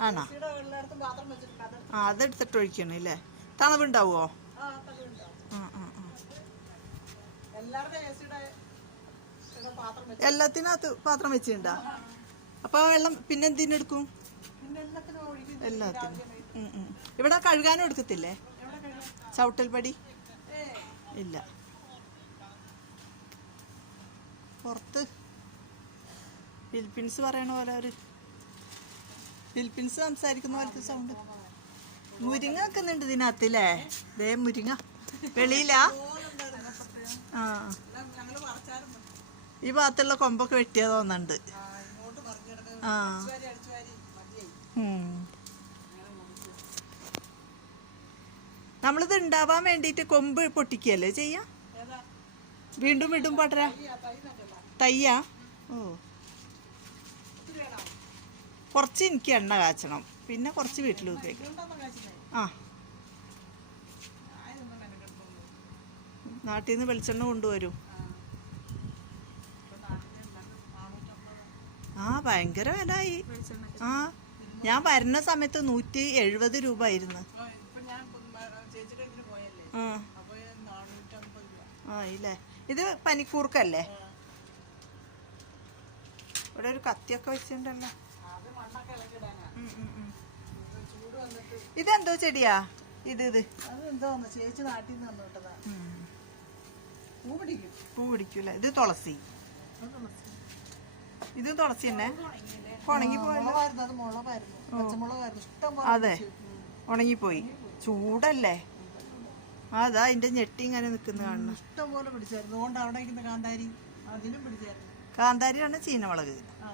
ആണോ? ആ അതെടുത്തിട്ട് ഒഴിക്കണം അല്ലേ? തണവുണ്ടാവോ? എല്ലാത്തിനകത്ത് പാത്രം വെച്ചിട്ടുണ്ടാ? അപ്പൊ വെള്ളം പിന്നെ എന്തിനെടുക്കും എല്ലാത്തിനും. ഇവിടെ കഴുകാനും എടുക്കത്തില്ലേ? എവിടെ കഴിയും ചവിട്ടൽ പടി? ഏ. ഇല്ല. പുറത്ത്. ഫിലിപ്പീൻസ് പറയണ പോലെ ഒരു ഫിലിപ്പീൻസ് സംസാരിക്കുന്ന പോലത്തെ സൗണ്ട് മുരിങ്ങ വെക്കുന്നുണ്ട് ഇതിനകത്ത് അല്ലേ ദേ മുരിങ്ങ. വെളിയിലാ? ആ. ഈ ഭാഗത്തുള്ള കൊമ്പൊക്കെ വെട്ടിയാ തോന്നുന്നുണ്ട് ആ. നമ്മളിത് ഉണ്ടാവാൻ വേണ്ടിയിട്ട് കൊമ്പ് പൊട്ടിക്കുകയല്ലേ ചെയ്യാം? വീണ്ടും വീണ്ടും പടരാ തയ്യാ? ഓ. കുറച്ച് എനിക്ക് എണ്ണ കാച്ചണം. പിന്നെ കുറച്ച് ഇതുകൊണ്ടാണ് ആ. നാട്ടിൽ നിന്ന് വെളിച്ചെണ്ണ കൊണ്ടുവരും. ആ ഭയങ്കര വിലയായി. ആ. ഞാൻ വരുന്ന സമയത്ത് നൂറ്റി എഴുപത് രൂപ ആയിരുന്നു ആ ഇത് പനിക്കൂർക്കല്ലേ? ഇവിടെ ഒരു കത്തിയൊക്കെ വെച്ചിട്ടുണ്ടല്ലോ. ഇതെന്തോ ചെടിയാ? ഇത് ഇത്. അത് എന്തോന്ന് ചേച്ചി നാട്ടിൽ നിന്ന്. പൂ പിടിക്കും. പൂ പിടിക്കൂല ഇത് തുളസി. ഇത് തുളസി തന്നെ. ഉണങ്ങി അത് ഉണങ്ങിപ്പോയി. ചൂടല്ലേ? അതാ അതിന്റെ ഞെട്ടി ഇങ്ങനെ നിൽക്കുന്ന കാണുന്നു. ഇഷ്ടം പോലെ പിടിച്ചായിരുന്നു. അതുകൊണ്ട് അവിടെ ഇരിക്കുന്ന കാന്താരി അതിനും പിടിച്ചായിരുന്നു. കാന്താരിയാണ് ചീനമുളക്. ആ.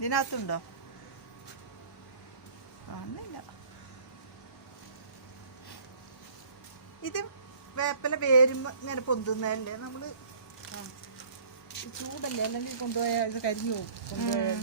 ഇതിനകത്തുണ്ടോ? കാണുന്നില്ല. ഇത് വേപ്പല വേരുമ്പോ ഇങ്ങനെ പൊന്തുന്നതല്ലേ? നമ്മൾ ചൂടല്ലേ? അല്ലെങ്കിൽ കൊണ്ടുപോയാൽ ഇത് കരിഞ്ഞു പോകും. കൊണ്ടുപോയാൽ